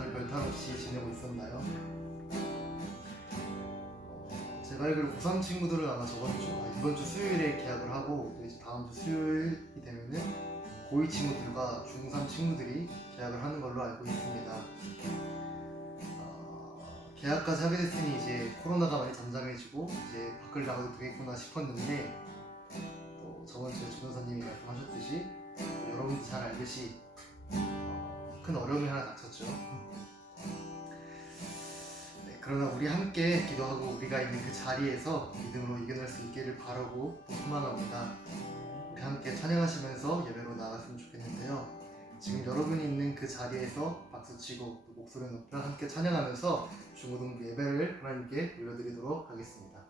다들 별탈 없이 지내고 있었나요? 제가 알기로 고3 친구들은 아마 이번 주 수요일에 계약을 하고 또 이제 다음 주 수요일이 되면은 고2 친구들과 중3 친구들이 계약을 하는 걸로 알고 있습니다. 계약까지 하게 됐으니 이제 코로나가 많이 잠잠해지고 이제 밖을 나가도 되겠구나 싶었는데 또 저번 주에 조 변호사님이 말씀하셨듯이 여러분도 잘 알듯이 큰 어려움이 하나 닥쳤죠. 네, 그러나 우리 함께 기도하고 우리가 있는 그 자리에서 믿음으로 이겨낼 수 있기를 바라고 소망합니다. 우리 함께 찬양하시면서 예배로 나갔으면 좋겠는데요. 지금 여러분이 있는 그 자리에서 박수치고 목소리 높여 함께 찬양하면서 중고등부 예배를 하나님께 올려드리도록 하겠습니다.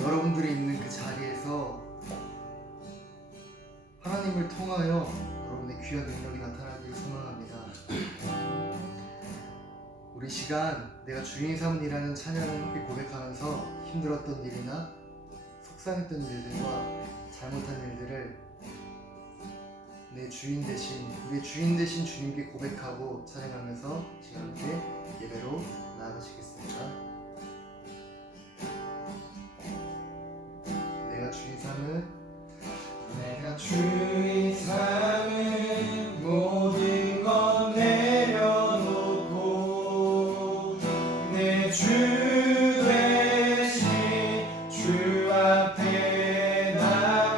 여러분들이 있는 그 자리에서 하나님을 통하여 여러분의 귀한 능력이 나타나기를 소망합니다. 우리 시간 내가 주인 삼은이라는 찬양을 함께 고백하면서 힘들었던 일이나 속상했던 일들과 잘못한 일들을 내 주인 대신 우리의 주인 대신 주님께 고백하고 찬양하면서 지금 함께 예배로 나아가시겠습니다. 내가 주인 삼은 모든 것 내려놓고 내 주 대신 주 앞에 나가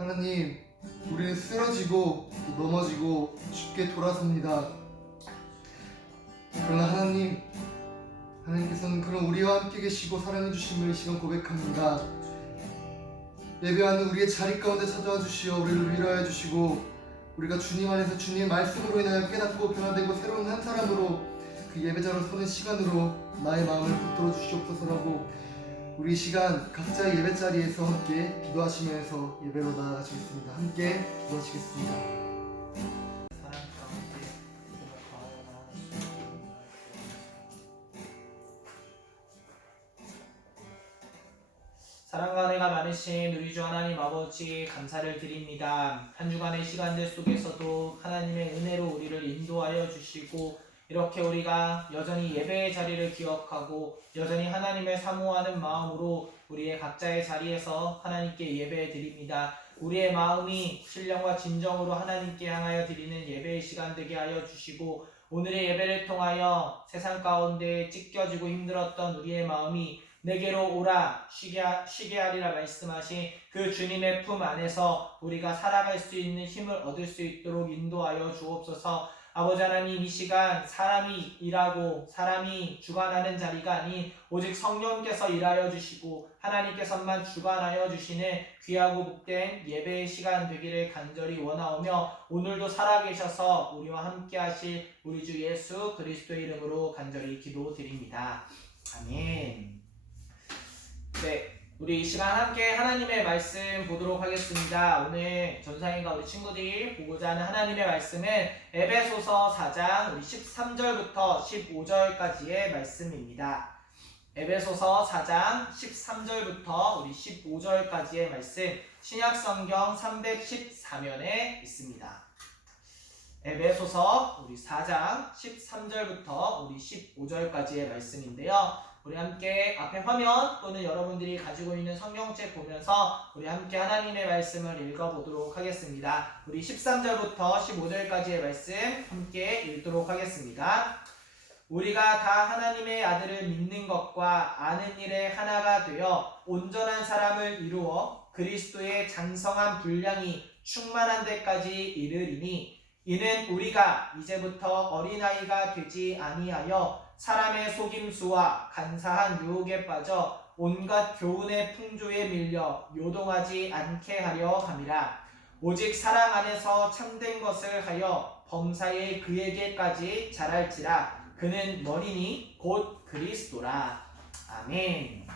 하나님, 우리는 쓰러지고 또 넘어지고 쉽게 돌아섭니다. 그러나 하나님께서는 그런 우리와 함께 계시고 사랑해 주심을 이 시간 고백합니다. 예배하는 우리의 자리 가운데 찾아와 주시어 우리를 위로해 주시고, 우리가 주님 안에서 주님의 말씀으로 인하여 깨닫고 변화되고 새로운 한 사람으로 그 예배자로 서는 시간으로 나의 마음을 붙들어 주시옵소서라고, 우리 시간 각자의 예배 자리에서 함께 기도하시면서 예배로 나아가시겠습니다. 함께 기도하시겠습니다. 사랑 가운데 믿음을 거하여 나아갈 수 있는 사랑과 은혜가 많으신 우리 주 하나님 아버지 감사를 드립니다. 한 주간의 시간들 속에서도 하나님의 은혜로 우리를 인도하여 주시고, 이렇게 우리가 여전히 예배의 자리를 기억하고 여전히 하나님을 사모하는 마음으로 우리의 각자의 자리에서 하나님께 예배 드립니다. 우리의 마음이 신령과 진정으로 하나님께 향하여 드리는 예배의 시간 되게 하여 주시고, 오늘의 예배를 통하여 세상 가운데 찢겨지고 힘들었던 우리의 마음이 내게로 오라 쉬게 하리라 말씀하신 그 주님의 품 안에서 우리가 살아갈 수 있는 힘을 얻을 수 있도록 인도하여 주옵소서. 아버지 하나님, 이 시간 사람이 일하고 사람이 주관하는 자리가 아닌 오직 성령께서 일하여 주시고 하나님께서만 주관하여 주시는 귀하고 복된 예배의 시간 되기를 간절히 원하오며, 오늘도 살아계셔서 우리와 함께 하실 우리 주 예수 그리스도의 이름으로 간절히 기도드립니다. 아멘. 네, 우리 이 시간 함께 하나님의 말씀 보도록 하겠습니다. 오늘 전사님과 우리 친구들이 보고자 하는 하나님의 말씀은 에베소서 4장 우리 13절부터 15절까지의 말씀입니다. 에베소서 4장 13절부터 우리 15절까지의 말씀, 신약성경 314면에 있습니다. 에베소서 우리 4장 13절부터 우리 15절까지의 말씀인데요. 우리 함께 앞에 화면 또는 여러분들이 가지고 있는 성경책 보면서 우리 함께 하나님의 말씀을 읽어보도록 하겠습니다. 우리 13절부터 15절까지의 말씀 함께 읽도록 하겠습니다. 우리가 다 하나님의 아들을 믿는 것과 아는 일에 하나가 되어 온전한 사람을 이루어 그리스도의 장성한 분량이 충만한 데까지 이르리니, 이는 우리가 이제부터 어린아이가 되지 아니하여 사람의 속임수와 간사한 유혹에 빠져 온갖 교훈의 풍조에 밀려 요동하지 않게 하려 함이라. 오직 사랑 안에서 참된 것을 하여 범사에 그에게까지 자랄지라. 그는 머리니 곧 그리스도라. 아멘.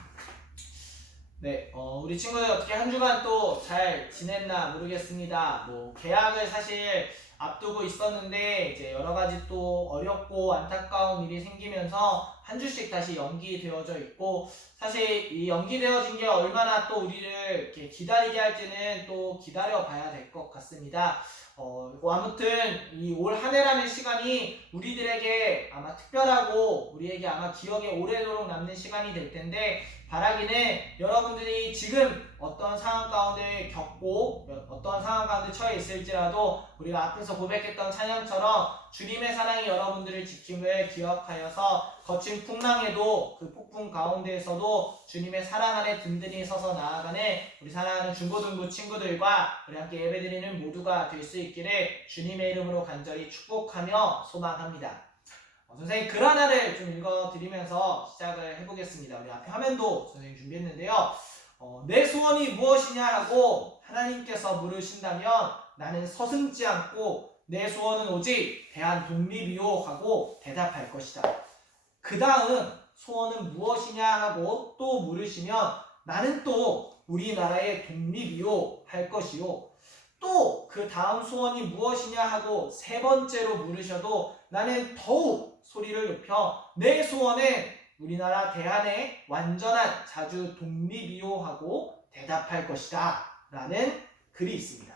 네, 우리 친구들 어떻게 한 주간 또 잘 지냈나 모르겠습니다. 개학을 사실 앞두고 있었는데 이제 여러 가지 또 어렵고 안타까운 일이 생기면서 한 주씩 다시 연기되어져 있고, 사실 이 연기되어진 게 얼마나 또 우리를 이렇게 기다리게 할지는 또 기다려 봐야 될 것 같습니다. 아무튼 이 올 한 해라는 시간이 우리들에게 아마 특별하고 우리에게 아마 기억에 오래도록 남는 시간이 될 텐데, 바라기는 여러분들이 지금 어떤 상황 가운데 겪고 어떤 상황 가운데 처해 있을지라도 우리가 앞에서 고백했던 찬양처럼 주님의 사랑이 여러분들을 지킴을 기억하여서 거친 풍랑에도 그 폭풍 가운데에서도 주님의 사랑 안에 든든히 서서 나아가는 우리 사랑하는 중고등부 친구들과 우리 함께 예배드리는 모두가 될 수 있기를 주님의 이름으로 간절히 축복하며 소망합니다. 선생님 글 하나를 좀 읽어드리면서 시작을 해보겠습니다. 우리 앞에 화면도 선생님 준비했는데요. 내 소원이 무엇이냐 하고 하나님께서 물으신다면 나는 서슴지 않고 내 소원은 오직 대한 독립이요 하고 대답할 것이다. 그 다음 소원은 무엇이냐 하고 또 물으시면 나는 또 우리나라의 독립이요 할 것이요. 또 그 다음 소원이 무엇이냐 하고 세 번째로 물으셔도 나는 더욱 소리를 높여 내 소원은 우리나라 대한의 완전한 자주 독립이요 하고 대답할 것이다 라는 글이 있습니다.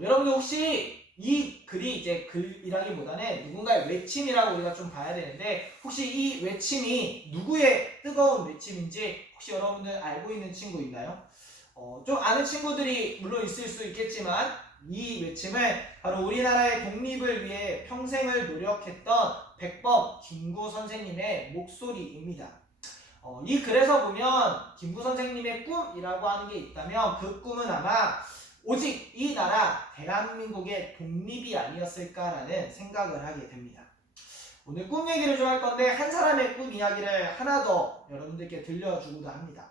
여러분들 혹시 이 글이 이제 글이라기보다는 누군가의 외침이라고 우리가 좀 봐야 되는데, 혹시 이 외침이 누구의 뜨거운 외침인지 혹시 여러분들 알고 있는 친구 있나요? 좀 아는 친구들이 물론 있을 수 있겠지만 이 외침을 바로 우리나라의 독립을 위해 평생을 노력했던 백범 김구 선생님의 목소리입니다. 이 글에서 보면 김구 선생님의 꿈이라고 하는 게 있다면 그 꿈은 아마 오직 이 나라 대한민국의 독립이 아니었을까라는 생각을 하게 됩니다. 오늘 꿈 얘기를 좀 할 건데 한 사람의 꿈 이야기를 하나 더 여러분들께 들려주고자 합니다.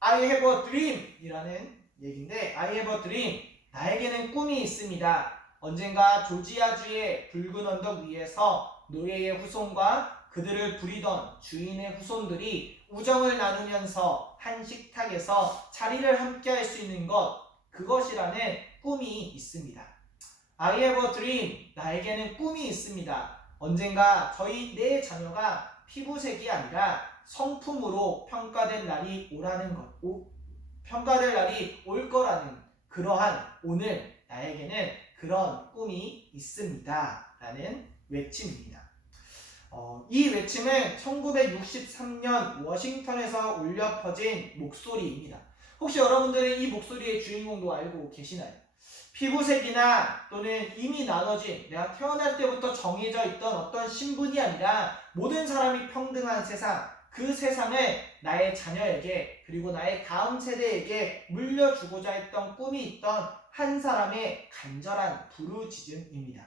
I have a dream 이라는 얘기인데 I have a dream 나에게는 꿈이 있습니다. 언젠가 조지아주의 붉은 언덕 위에서 노예의 후손과 그들을 부리던 주인의 후손들이 우정을 나누면서 한 식탁에서 자리를 함께 할 수 있는 그것이라는 꿈이 있습니다. I have a dream 나에게는 꿈이 있습니다. 언젠가 내 자녀가 피부색이 아니라 성품으로 평가될 날이 평가될 날이 올 거라는 그러한 오늘 나에게는 그런 꿈이 있습니다. 라는 외침입니다. 이 외침은 1963년 워싱턴에서 울려 퍼진 목소리입니다. 혹시 여러분들은 이 목소리의 주인공도 알고 계시나요? 피부색이나 또는 이미 나눠진 내가 태어날 때부터 정해져 있던 어떤 신분이 아니라 모든 사람이 평등한 세상, 그 세상을 나의 자녀에게 그리고 나의 다음 세대에게 물려주고자 했던 꿈이 있던 한 사람의 간절한 부르짖음입니다.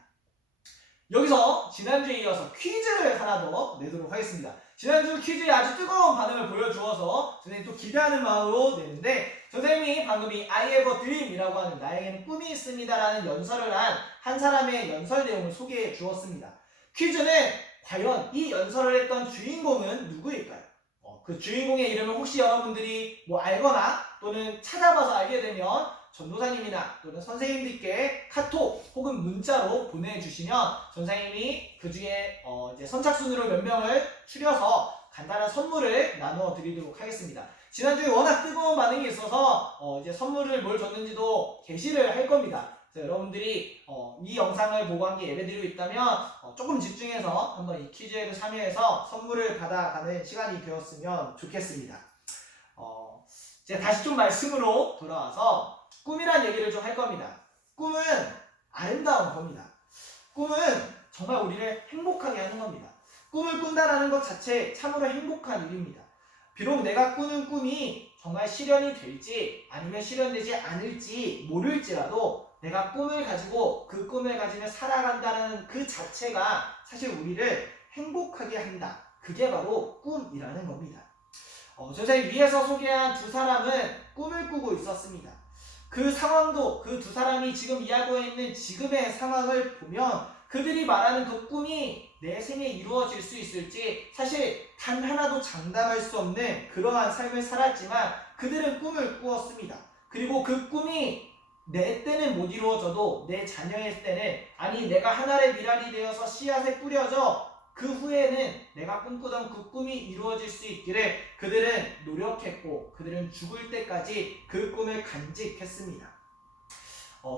여기서 지난주에 이어서 퀴즈를 하나 더 내도록 하겠습니다. 지난주 퀴즈에 아주 뜨거운 반응을 보여주어서 선생님이 또 기대하는 마음으로 내는데 선생님이 방금 이 I have a dream 이라고 하는 나에게는 꿈이 있습니다 라는 연설을 한 한 사람의 연설 내용을 소개해 주었습니다. 퀴즈는 과연 이 연설을 했던 주인공은 누구일까요? 그 주인공의 이름을 혹시 여러분들이 알거나 또는 찾아봐서 알게 되면 전도사님이나 또는 선생님들께 카톡 혹은 문자로 보내주시면 선생님이 그 중에 이제 선착순으로 몇 명을 추려서 간단한 선물을 나누어 드리도록 하겠습니다. 지난주에 워낙 뜨거운 반응이 있어서 이제 선물을 뭘 줬는지도 게시를 할 겁니다. 그래서 여러분들이 이 영상을 보고 함께 예배드리고 있다면 조금 집중해서 한번 이 퀴즈에도 참여해서 선물을 받아가는 시간이 되었으면 좋겠습니다. 이제 다시 좀 말씀으로 돌아와서 꿈이란 얘기를 좀 할 겁니다. 꿈은 아름다운 겁니다. 꿈은 정말 우리를 행복하게 하는 겁니다. 꿈을 꾼다라는 것 자체 참으로 행복한 일입니다. 비록 내가 꾸는 꿈이 정말 실현이 될지 아니면 실현되지 않을지 모를지라도 내가 꿈을 가지고 그 꿈을 가지며 살아간다는 그 자체가 사실 우리를 행복하게 한다. 그게 바로 꿈이라는 겁니다. 선생님 위에서 소개한 두 사람은 꿈을 꾸고 있었습니다. 그 상황도 그 두 사람이 지금 이야기하고 있는 지금의 상황을 보면 그들이 말하는 그 꿈이 내 생에 이루어질 수 있을지 사실 단 하나도 장담할 수 없는 그러한 삶을 살았지만 그들은 꿈을 꾸었습니다. 그리고 그 꿈이 내 때는 못 이루어져도 내 자녀의 때는 아니 내가 하늘의 미랄이 되어서 씨앗에 뿌려져 그 후에는 내가 꿈꾸던 그 꿈이 이루어질 수 있기를 그들은 노력했고 그들은 죽을 때까지 그 꿈을 간직했습니다.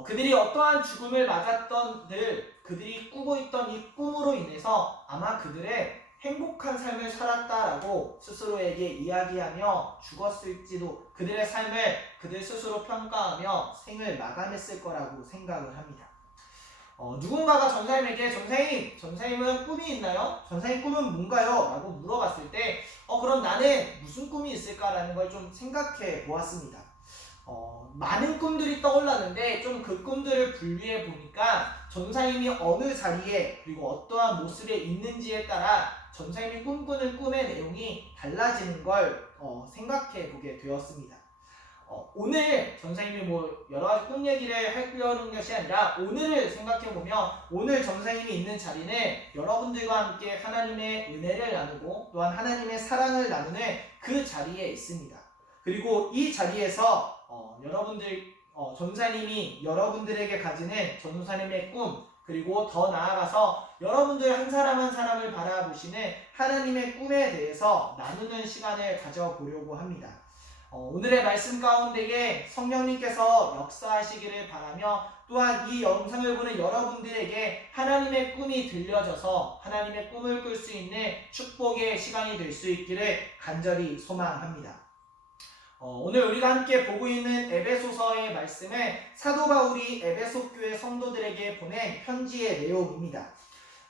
그들이 어떠한 죽음을 맞았던들 그들이 꾸고 있던 이 꿈으로 인해서 아마 그들의 행복한 삶을 살았다라고 스스로에게 이야기하며 죽었을지도 그들의 삶을 그들 스스로 평가하며 생을 마감했을 거라고 생각을 합니다. 누군가가 전사님에게 전사님은 꿈이 있나요? 전사님 꿈은 뭔가요? 라고 물어봤을 때 그럼 나는 무슨 꿈이 있을까라는 걸 좀 생각해 보았습니다. 많은 꿈들이 떠올랐는데 좀 그 꿈들을 분류해 보니까 전사님이 어느 자리에 그리고 어떠한 모습에 있는지에 따라 전사님이 꿈꾸는 꿈의 내용이 달라지는 걸 생각해 보게 되었습니다. 오늘 전사님이 여러 가지 꿈 얘기를 하려는 것이 아니라 오늘을 생각해 보면 오늘 전사님이 있는 자리는 여러분들과 함께 하나님의 은혜를 나누고 또한 하나님의 사랑을 나누는 그 자리에 있습니다. 그리고 이 자리에서 전사님이 여러분들에게 가지는 전사님의 꿈 그리고 더 나아가서 여러분들 한 사람 한 사람을 바라보시는 하나님의 꿈에 대해서 나누는 시간을 가져보려고 합니다. 오늘의 말씀 가운데에 성령님께서 역사하시기를 바라며 또한 이 영상을 보는 여러분들에게 하나님의 꿈이 들려져서 하나님의 꿈을 꿀 수 있는 축복의 시간이 될 수 있기를 간절히 소망합니다. 오늘 우리가 함께 보고 있는 에베소서의 말씀은 사도 바울이 에베소 교회 성도들에게 보낸 편지의 내용입니다.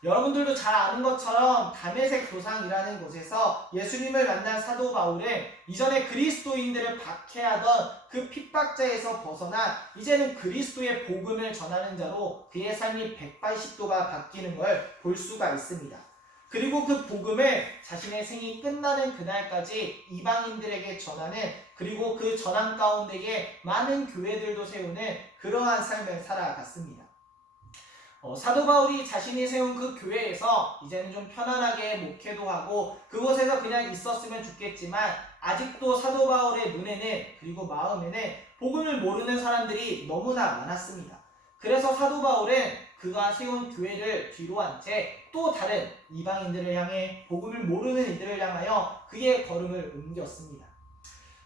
여러분들도 잘 아는 것처럼 다메섹 도상이라는 곳에서 예수님을 만난 사도 바울은 이전에 그리스도인들을 박해하던 그 핍박자에서 벗어나 이제는 그리스도의 복음을 전하는 자로 그의 삶이 180도가 바뀌는 걸 볼 수가 있습니다. 그리고 그 복음을 자신의 생이 끝나는 그날까지 이방인들에게 전하는, 그리고 그 전함 가운데에 많은 교회들도 세우는 그러한 삶을 살아갔습니다. 사도 바울이 자신이 세운 그 교회에서 이제는 좀 편안하게 목회도 하고 그곳에서 그냥 있었으면 좋겠지만 아직도 사도 바울의 눈에는, 그리고 마음에는 복음을 모르는 사람들이 너무나 많았습니다. 그래서 사도 바울은 그가 세운 교회를 뒤로 한 채 또 다른 이방인들을 향해, 복음을 모르는 이들을 향하여 그의 걸음을 옮겼습니다.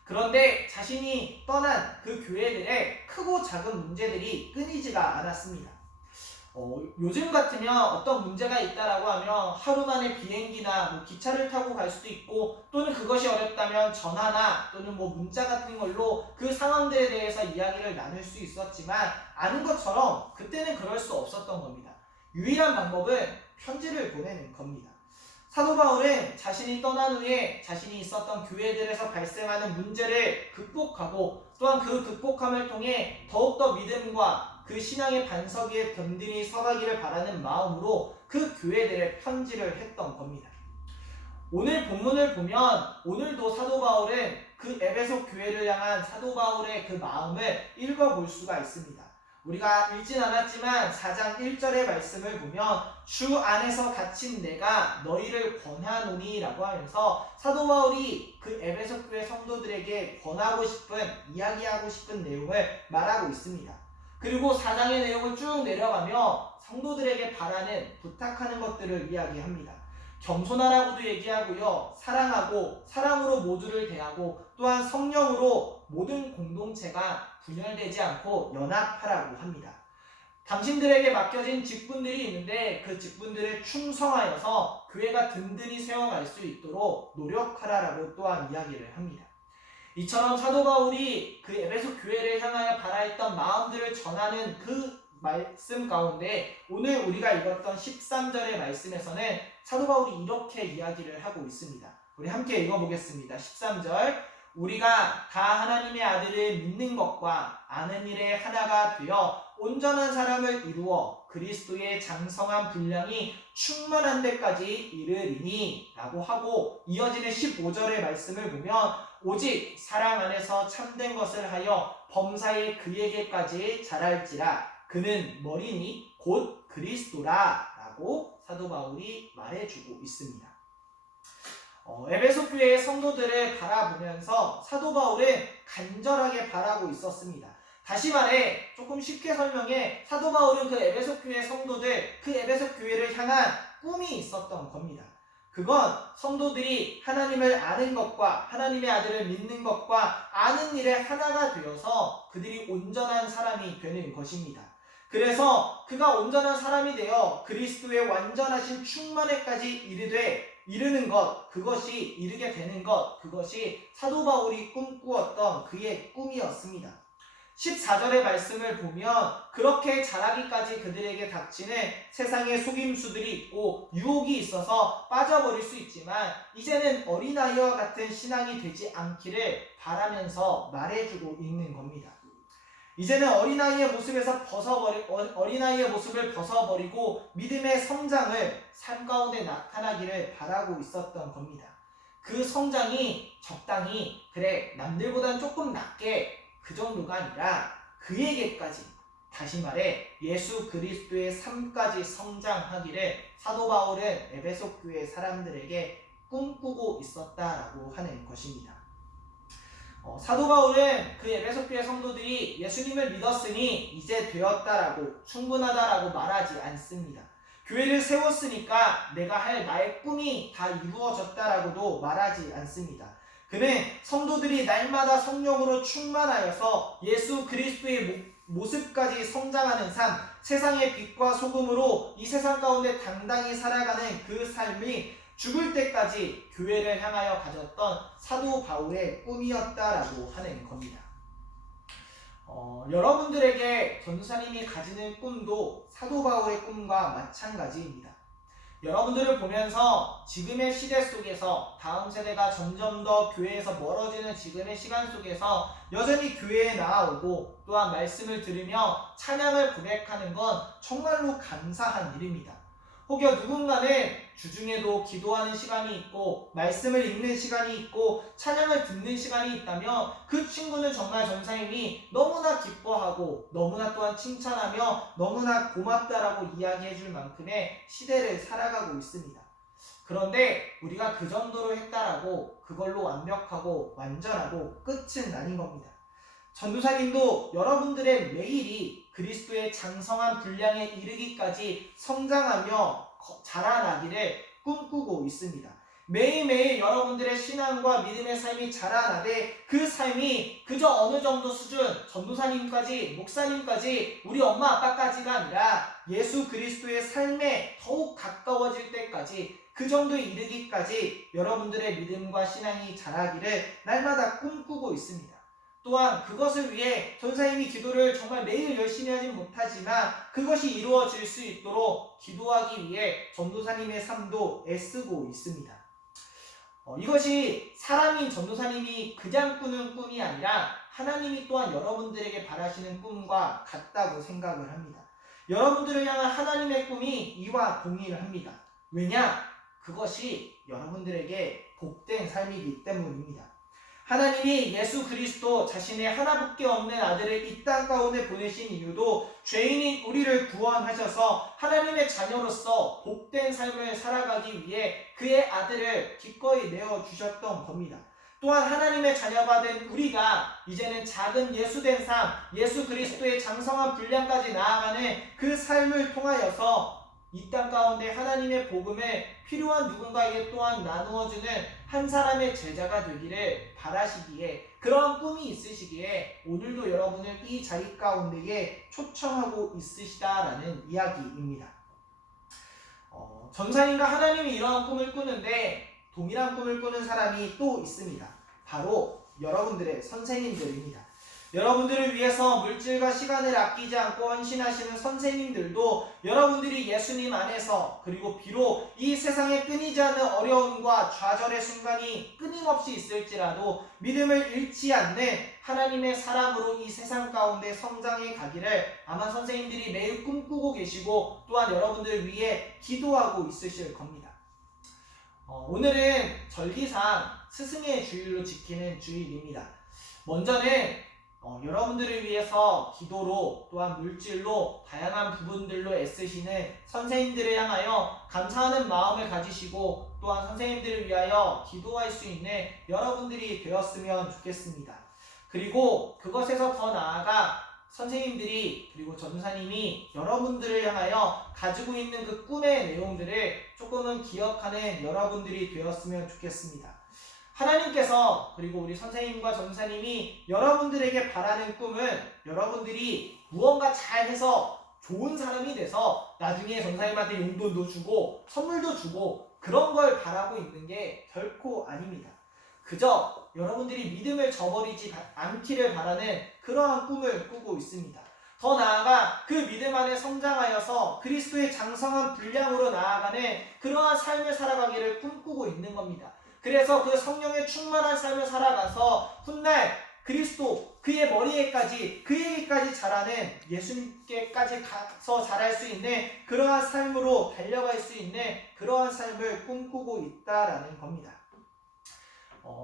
그런데 자신이 떠난 그 교회들의 크고 작은 문제들이 끊이지가 않았습니다. 요즘 같으면 어떤 문제가 있다라고 하면 하루 만에 비행기나 기차를 타고 갈 수도 있고, 또는 그것이 어렵다면 전화나 또는 문자 같은 걸로 그 상황들에 대해서 이야기를 나눌 수 있었지만, 아는 것처럼 그때는 그럴 수 없었던 겁니다. 유일한 방법은 편지를 보내는 겁니다. 사도 바울은 자신이 떠난 후에 자신이 있었던 교회들에서 발생하는 문제를 극복하고, 또한 그 극복함을 통해 더욱더 믿음과 그 신앙의 반석 위에 든든히 서가기를 바라는 마음으로 그 교회들에 편지를 했던 겁니다. 오늘 본문을 보면 오늘도 사도 바울은 그 에베소 교회를 향한 사도 바울의 그 마음을 읽어볼 수가 있습니다. 우리가 읽진 않았지만 4장 1절의 말씀을 보면 주 안에서 갇힌 내가 너희를 권하노니 라고 하면서 사도 바울이 그 에베소 교회 성도들에게 권하고 싶은, 이야기하고 싶은 내용을 말하고 있습니다. 그리고 4장의 내용을 쭉 내려가며 성도들에게 바라는, 부탁하는 것들을 이야기합니다. 겸손하라고도 얘기하고요, 사랑하고 사랑으로 모두를 대하고, 또한 성령으로 모든 공동체가 분열되지 않고 연합하라고 합니다. 당신들에게 맡겨진 직분들이 있는데 그 직분들을 충성하여서 교회가 든든히 세워갈 수 있도록 노력하라라고 또한 이야기를 합니다. 이처럼 사도 바울이 그 에베소 교회를 향하여 바라했던 마음들을 전하는 그 말씀 가운데 오늘 우리가 읽었던 13절의 말씀에서는 사도 바울이 이렇게 이야기를 하고 있습니다. 우리 함께 읽어보겠습니다. 13절, 우리가 다 하나님의 아들을 믿는 것과 아는 일에 하나가 되어 온전한 사람을 이루어 그리스도의 장성한 분량이 충만한 데까지 이르리니 라고 하고, 이어지는 15절의 말씀을 보면 오직 사랑 안에서 참된 것을 하여 범사에 그에게까지 자랄지라 그는 머리니 곧 그리스도라 라고 사도 바울이 말해주고 있습니다. 에베소 교회의 성도들을 바라보면서 사도 바울은 간절하게 바라고 있었습니다. 다시 말해, 조금 쉽게 설명해, 사도 바울은 그 에베소 교회 성도들, 그 에베소 교회를 향한 꿈이 있었던 겁니다. 그건 성도들이 하나님을 아는 것과 하나님의 아들을 믿는 것과 아는 일에 하나가 되어서 그들이 온전한 사람이 되는 것입니다. 그래서 그가 온전한 사람이 되어 그리스도의 완전하신 충만에까지 이르는 것, 그것이 이르게 되는 것, 그것이 사도 바울이 꿈꾸었던 그의 꿈이었습니다. 14절의 말씀을 보면 그렇게 자라기까지 그들에게 닥치는 세상의 속임수들이 있고 유혹이 있어서 빠져버릴 수 있지만 이제는 어린아이와 같은 신앙이 되지 않기를 바라면서 말해주고 있는 겁니다. 이제는 어린아이의 모습을 벗어버리고 믿음의 성장을 삶 가운데 나타나기를 바라고 있었던 겁니다. 그 성장이 적당히, 그래 남들보단 조금 낮게 그 정도가 아니라 그에게까지, 다시 말해 예수 그리스도의 삶까지 성장하기를 사도 바울은 에베소 교회 사람들에게 꿈꾸고 있었다라고 하는 것입니다. 사도 바울은 그 에베소 교회 성도들이 예수님을 믿었으니 이제 되었다라고, 충분하다라고 말하지 않습니다. 교회를 세웠으니까 내가 할 나의 꿈이 다 이루어졌다라고도 말하지 않습니다. 그는 성도들이 날마다 성령으로 충만하여서 예수 그리스도의 모습까지 성장하는 삶, 세상의 빛과 소금으로 이 세상 가운데 당당히 살아가는 그 삶이 죽을 때까지 교회를 향하여 가졌던 사도 바울의 꿈이었다라고 하는 겁니다. 여러분들에게 전도사님이 가지는 꿈도 사도 바울의 꿈과 마찬가지입니다. 여러분들을 보면서 지금의 시대 속에서 다음 세대가 점점 더 교회에서 멀어지는 지금의 시간 속에서 여전히 교회에 나아오고 또한 말씀을 들으며 찬양을 고백하는 건 정말로 감사한 일입니다. 혹여 누군가는 주중에도 기도하는 시간이 있고 말씀을 읽는 시간이 있고 찬양을 듣는 시간이 있다면 그 친구는 정말 전사님이 너무나 기뻐하고 너무나 또한 칭찬하며 너무나 고맙다라고 이야기해 줄 만큼의 시대를 살아가고 있습니다. 그런데 우리가 그 정도로 했다라고 그걸로 완벽하고 완전하고 끝은 아닌 겁니다. 전도사님도 여러분들의 매일이 그리스도의 장성한 분량에 이르기까지 성장하며 자라나기를 꿈꾸고 있습니다. 매일매일 여러분들의 신앙과 믿음의 삶이 자라나되 그 삶이 그저 어느 정도 수준, 전도사님까지, 목사님까지, 우리 엄마 아빠까지가 아니라 예수 그리스도의 삶에 더욱 가까워질 때까지 그 정도에 이르기까지 여러분들의 믿음과 신앙이 자라기를 날마다 꿈꾸고 있습니다. 또한 그것을 위해 전사님이 기도를 정말 매일 열심히 하진 못하지만 그것이 이루어질 수 있도록 기도하기 위해 전도사님의 삶도 애쓰고 있습니다. 이것이 사람인 전도사님이 그냥 꾸는 꿈이 아니라 하나님이 또한 여러분들에게 바라시는 꿈과 같다고 생각을 합니다. 여러분들을 향한 하나님의 꿈이 이와 동일합니다. 왜냐? 그것이 여러분들에게 복된 삶이기 때문입니다. 하나님이 예수 그리스도 자신의 하나밖에 없는 아들을 이 땅 가운데 보내신 이유도 죄인인 우리를 구원하셔서 하나님의 자녀로서 복된 삶을 살아가기 위해 그의 아들을 기꺼이 내어주셨던 겁니다. 또한 하나님의 자녀가 된 우리가 이제는 작은 예수된 삶, 예수 그리스도의 장성한 분량까지 나아가는 그 삶을 통하여서 이 땅 가운데 하나님의 복음을 필요한 누군가에게 또한 나누어주는 한 사람의 제자가 되기를 바라시기에 그런 꿈이 있으시기에 오늘도 여러분을 이 자리 가운데에 초청하고 있으시다라는 이야기입니다. 전사님과 하나님이 이러한 꿈을 꾸는데 동일한 꿈을 꾸는 사람이 또 있습니다. 바로 여러분들의 선생님들입니다. 여러분들을 위해서 물질과 시간을 아끼지 않고 헌신하시는 선생님들도 여러분들이 예수님 안에서 그리고 비록 이 세상에 끊이지 않는 어려움과 좌절의 순간이 끊임없이 있을지라도 믿음을 잃지 않는 하나님의 사람으로 이 세상 가운데 성장해 가기를 아마 선생님들이 매일 꿈꾸고 계시고 또한 여러분들을 위해 기도하고 있으실 겁니다. 오늘은 절기상 스승의 주일로 지키는 주일입니다. 먼저는 여러분들을 위해서 기도로 또한 물질로 다양한 부분들로 애쓰시는 선생님들을 향하여 감사하는 마음을 가지시고 또한 선생님들을 위하여 기도할 수 있는 여러분들이 되었으면 좋겠습니다. 그리고 그것에서 더 나아가 선생님들이 그리고 전도사님이 여러분들을 향하여 가지고 있는 그 꿈의 내용들을 조금은 기억하는 여러분들이 되었으면 좋겠습니다. 하나님께서 그리고 우리 선생님과 전사님이 여러분들에게 바라는 꿈은 여러분들이 무언가 잘해서 좋은 사람이 돼서 나중에 전사님한테 용돈도 주고 선물도 주고 그런 걸 바라고 있는 게 결코 아닙니다. 그저 여러분들이 믿음을 저버리지 않기를 바라는 그러한 꿈을 꾸고 있습니다. 더 나아가 그 믿음 안에 성장하여서 그리스도의 장성한 분량으로 나아가는 그러한 삶을 살아가기를 꿈꾸고 있는 겁니다. 그래서 그 성령의 충만한 삶을 살아가서 훗날 그리스도 그의 머리에까지 그에게까지 자라는 예수님께까지 가서 자랄 수 있는 그러한 삶으로 달려갈 수 있는 그러한 삶을 꿈꾸고 있다라는 겁니다.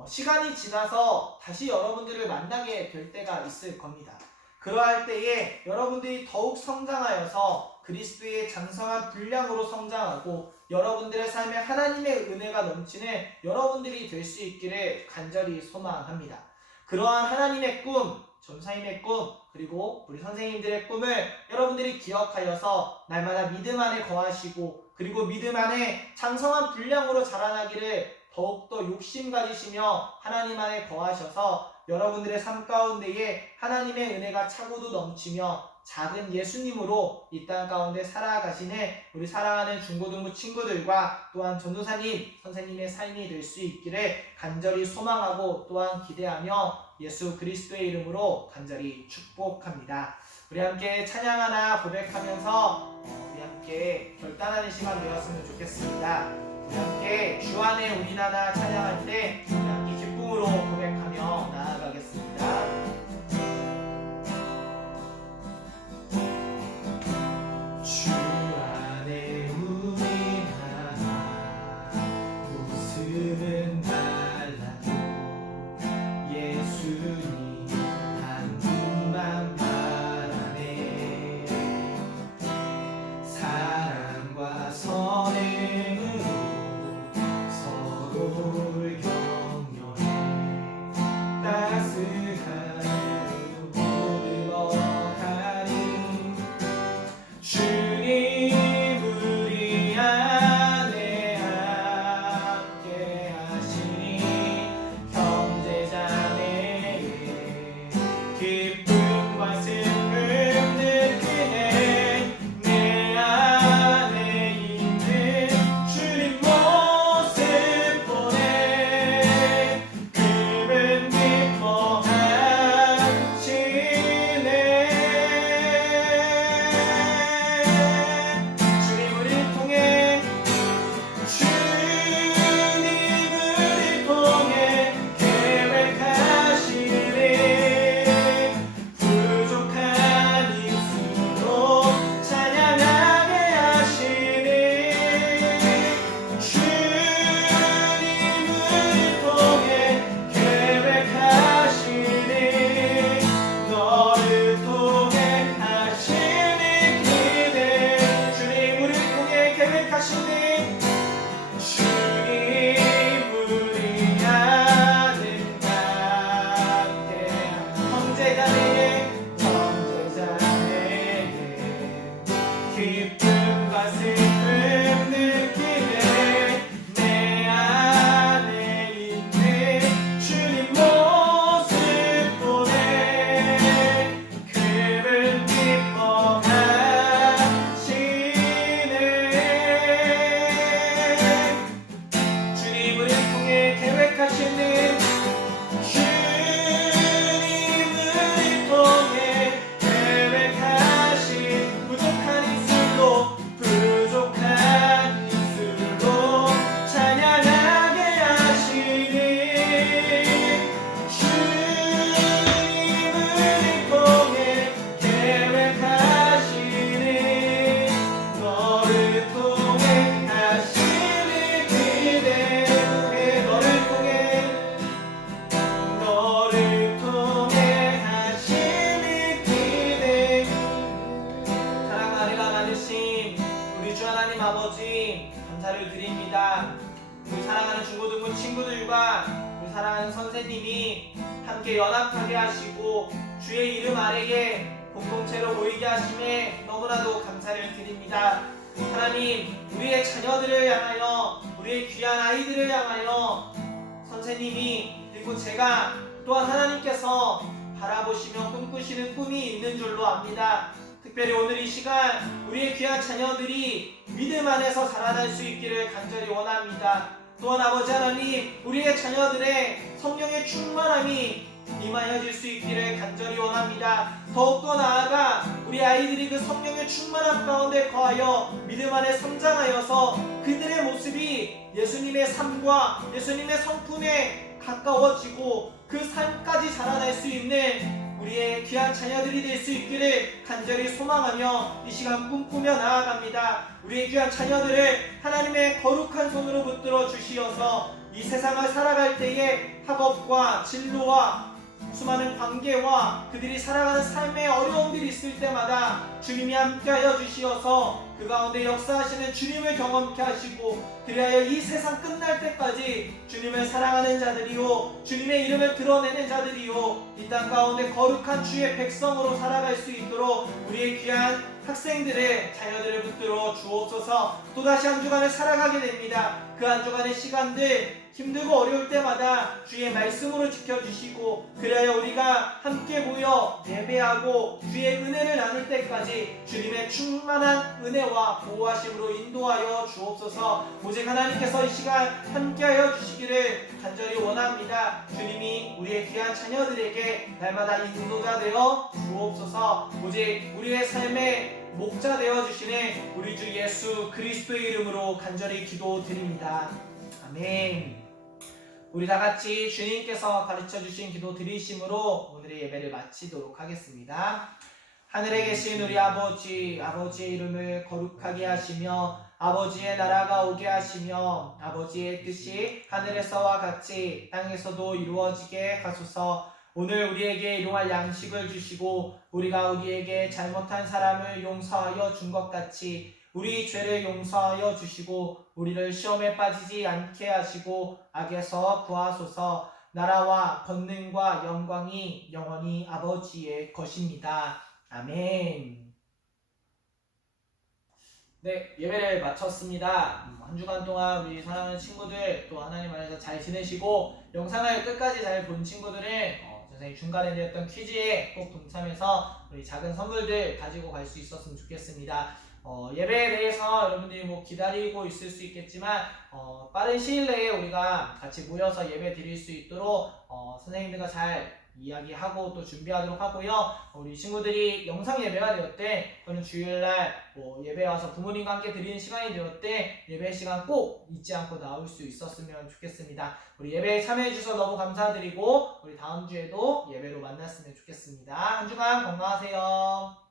시간이 지나서 다시 여러분들을 만나게 될 때가 있을 겁니다. 그러할 때에 여러분들이 더욱 성장하여서 그리스도의 장성한 분량으로 성장하고 여러분들의 삶에 하나님의 은혜가 넘치는 여러분들이 될 수 있기를 간절히 소망합니다. 그러한 하나님의 꿈, 전사님의 꿈, 그리고 우리 선생님들의 꿈을 여러분들이 기억하여서 날마다 믿음 안에 거하시고 그리고 믿음 안에 장성한 분량으로 자라나기를 더욱더 욕심 가지시며 하나님 안에 거하셔서 여러분들의 삶 가운데에 하나님의 은혜가 차고도 넘치며 작은 예수님으로 이 땅 가운데 살아가시는 우리 사랑하는 중고등부 친구들과 또한 전도사님, 선생님의 삶이 될 수 있기를 간절히 소망하고 또한 기대하며 예수 그리스도의 이름으로 간절히 축복합니다. 우리 함께 찬양하나 고백하면서 우리 함께 결단하는 시간 되었으면 좋겠습니다. 우리 함께 주 안에 우리 나라 찬양할 때 우리 함께 기쁨으로 고백하며 나아가겠습니다. 주 안에 우리 나라 모습은 달라도 예수님 한 분만 바라네. 사랑과 선행으로 서로를 격려해 따스한 보듬어가니 주님 우리 안에 함께 하시니 형제자매의 기쁨과 슬픔 느끼네. 내 안에 있는 주님 모습 보네. 그분 기뻐하시네. 주님 우리 통해 계획하시네. 부족한 입술로 찬양하게 하시네. 주님을 통해 계획하시네. 너를 통해 하시니 기대. 주님 우리 통해 계획하시네. 주님 우리 안에 함께 형제자매의 기쁨과 슬픔 느끼네. 내 안에 있는 주님 모습 보네. 그분 기뻐하시네. 주님 우리 통해 계획하시는 주님을 통해 계획하신 부족한 입술로 찬양하게 하시니. 주님을 통해 계획하시니. 너를 통해 하시니 기대. 너를 통해 하시니 기대. 사랑 아래가 많으신 우리 주 하나님 아버지 감사를 드립니다. 우리 사랑하는 중고등부 친구들과 우리 사랑하는 선생님이 함께 연합하게 하시고 주의 이름 아래에 공동체로 모이게 하심에 너무나도 감사를 드립니다. 하나님 우리의 자녀들을 향하여 우리의 귀한 아이들을 향하여 선생님이 그리고 제가 또한 하나님께서 바라보시며 꿈꾸시는 꿈이 있는 줄로 압니다. 특별히 오늘 이 시간 우리의 귀한 자녀들이 믿음 안에서 자라날 수 있기를 간절히 원합니다. 또한 아버지 하나님 우리의 자녀들의 성령의 충만함이 임하여질 수 있기를 간절히 원합니다. 더욱더 나아가 우리 아이들이 그 성령의 충만함 가운데 거하여 믿음 안에 성장하여서 그들의 모습이 예수님의 삶과 예수님의 성품에 가까워지고 그 삶까지 자라날 수 있는 우리의 귀한 자녀들이 될 수 있기를 간절히 소망하며 이 시간 꿈꾸며 나아갑니다. 우리의 귀한 자녀들을 하나님의 거룩한 손으로 붙들어 주시어서 이 세상을 살아갈 때에 학업과 진로와 수많은 관계와 그들이 살아가는 삶의 어려움들이 있을 때마다 주님이 함께하여 주시어서 그 가운데 역사하시는 주님을 경험케 하시고 그리하여 이 세상 끝날 때까지 주님을 사랑하는 자들이요 주님의 이름을 드러내는 자들이요 이 땅 가운데 거룩한 주의 백성으로 살아갈 수 있도록 우리의 귀한 학생들의 자녀들을 붙들어 주옵소서. 또다시 한 주간을 살아가게 됩니다. 그 한 주간의 시간들 힘들고 어려울 때마다 주의 말씀으로 지켜주시고 그래야 우리가 함께 모여 예배하고 주의 은혜를 나눌 때까지 주님의 충만한 은혜와 보호하심으로 인도하여 주옵소서. 오직 하나님께서 이 시간 함께하여 주시기를 간절히 원합니다. 주님이 우리의 귀한 자녀들에게 날마다 인도자 되어 주옵소서. 오직 우리의 삶의 목자 되어 주시는 우리 주 예수 그리스도의 이름으로 간절히 기도드립니다. 아멘. 우리 다 같이 주님께서 가르쳐 주신 기도 드리심으로 오늘의 예배를 마치도록 하겠습니다. 하늘에 계신 우리 아버지, 아버지의 이름을 거룩하게 하시며 아버지의 나라가 오게 하시며 아버지의 뜻이 하늘에서와 같이 땅에서도 이루어지게 하소서. 오늘 우리에게 일용할 양식을 주시고 우리가 우리에게 잘못한 사람을 용서하여 준 것 같이 우리 죄를 용서하여 주시고 우리를 시험에 빠지지 않게 하시고 악에서 구하소서. 나라와 권능과 영광이 영원히 아버지의 것입니다. 아멘. 네, 예배를 마쳤습니다. 한 주간 동안 우리 사랑하는 친구들 또 하나님 안에서 잘 지내시고 영상을 끝까지 잘 본 친구들은 선생님 중간에 드렸던 퀴즈에 꼭 동참해서 우리 작은 선물들 가지고 갈 수 있었으면 좋겠습니다. 예배에 대해서 여러분들이 뭐 기다리고 있을 수 있겠지만 빠른 시일 내에 우리가 같이 모여서 예배 드릴 수 있도록 선생님들과 잘 이야기하고 또 준비하도록 하고요. 우리 친구들이 영상 예배가 되었대 또는 주일날 뭐 예배 와서 부모님과 함께 드리는 시간이 되었대 예배 시간 꼭 잊지 않고 나올 수 있었으면 좋겠습니다. 우리 예배에 참여해 주셔서 너무 감사드리고 우리 다음 주에도 예배로 만났으면 좋겠습니다. 한 주간 건강하세요.